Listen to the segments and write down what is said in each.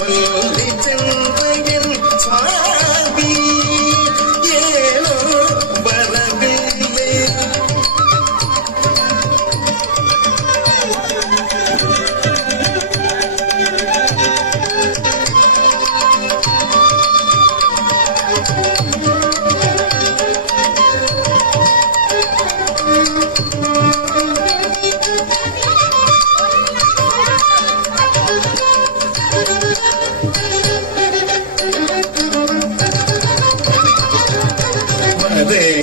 சொல்லி சென்றேன் சுவாமி ஏனோ வரவில்லை.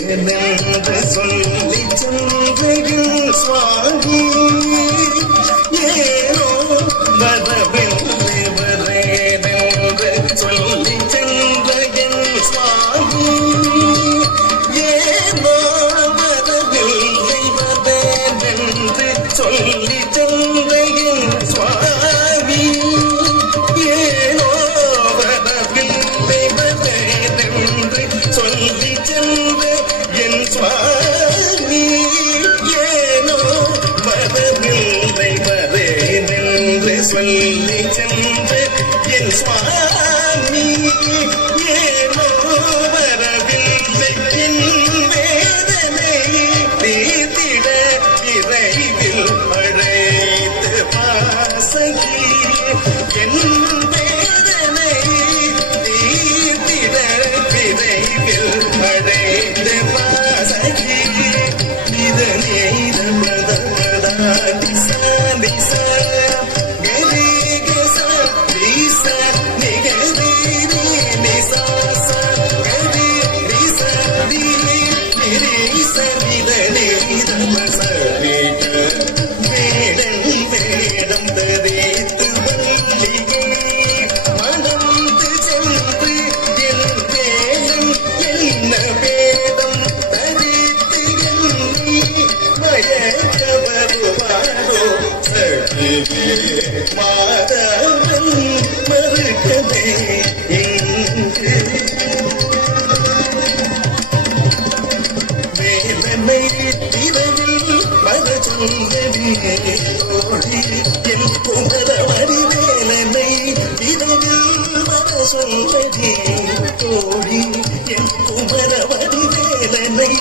என்று சொல்லி சென்றேன் சுவாமி ஏனோ வரவில்லை. வரேனென்று சொல்லி சென்றேன் சுவாமி ஏனோ வரவில்லை. வரேனென்று சொல்லி சென்றேன் சுவாமி ஏனோ வரவில்லை. வரேனென்று சொல்லி என் சுவாமி ஏனோ வரவில்லை. வரேனென்று சொல்லி சென்று என் சுவாமி ஏனோ வரவில்லை. என் வேதனை தீர்த்திட விரைவில் அழைத்து பாசகி. என் வேதனை தீர்த்திட விரைவில் அழைத்து பாசகி. இதனே மத மதாதி சாதிசா கரி கசா தீசா நிகரி நிசா சா கரி நிசா தி நிரிசா இதனே தமசா வீட்ட வேடம் வேடம் தரேத்து வள்ளியே மனந்து சென்று என் வேடம் என்ன வேடம் தரித்து எண்ணி மயக்க வருவாரோ சட்டிலே மாதவன் மறுக்கவே இங்கு வேதனை இரவில் பல சொல்லவே ஓடி என் குமரவரி வேலனை இரவில் பல சொல்லவே ஓடி என் குமரவரி வேலனை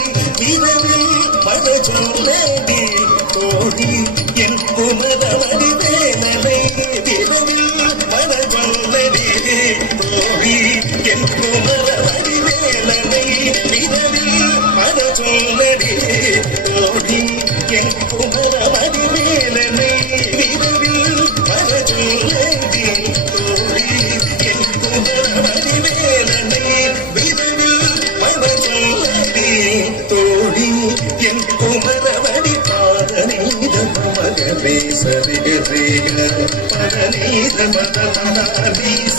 இரவில் பல சொல்லவே ஓடி என் குமரவரி வேலனை இரவில் பல சொல்லவே ஓடி என் குமரவரி வேலனை இரவில் பல சொல்லவே ஓடி என் குமரவரி வேலனை இரவில் பல சொல்லவே ஓடி என் குமரவரி வேலனை இரவில் பல சொல்லவே தோடி என் குமரவரி பாதநீத மகவே சரிக பதநீத மதமதீச